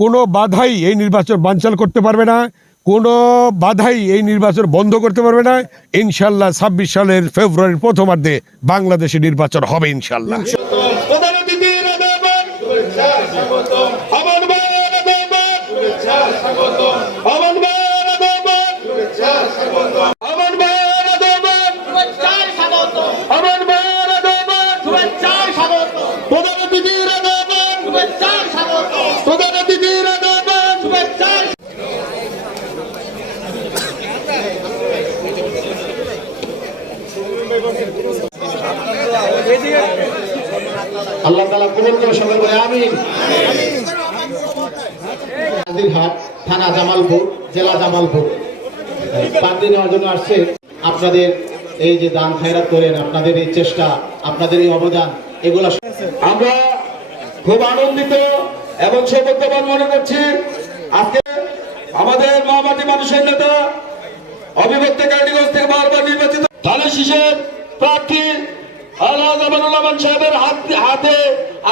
কোনো বাধাই এই নির্বাচন বানচাল করতে পারবে না, কোনো বাধাই এই নির্বাচন বন্ধ করতে পারবে না। ইনশাল্লাহ ছাব্বিশ সালের ফেব্রুয়ারির প্রথমার্ধে বাংলাদেশে নির্বাচন হবে ইনশাল্লাহ। আল্লাহ তালা কবুল করে সবাই বলে আমিন। হাট থানা জামালপুর, জেলা জামালপুর। নেওয়ার জন্য আসছে। আপনাদের এই যে দান খায়রাত করেন, আপনাদের এই চেষ্টা, আপনাদের এই অবদান, এগুলো আমরা খুব আনন্দিত এবং সৌভাগ্যবান মনে করছি আজকে আমাদের মহামাটি মানুষের নেতা, অবিভক্ত হাতে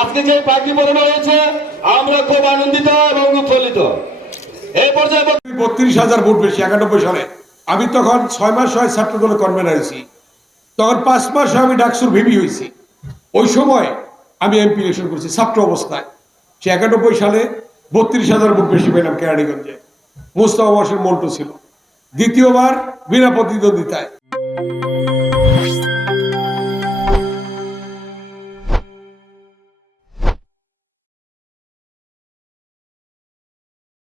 আজকে যে পাখি পড়ানো হয়েছে, আমরা খুব আনন্দিত এবং এই পর্যায়ে বত্রিশ হাজার ভোট বেশি একানব্বই সালে। আমি তখন ছয় মাস হয় ছাত্র দলে কনভেনার হয়েছি। তখন পাঁচ মাস আমি ডাকসুর ভিবি হয়েছি। ওই সময় আমি এমপি ইলেকশন করছি, ছাত্র অবস্থায়। সে একানব্বই সালে বত্রিশ হাজার ভোট বেশি পেলাম কেরানীগঞ্জে। মোস্তফা মাসের মন্টু ছিল। দ্বিতীয়বার বিনা প্রতিদ্বন্দ্বিতায়।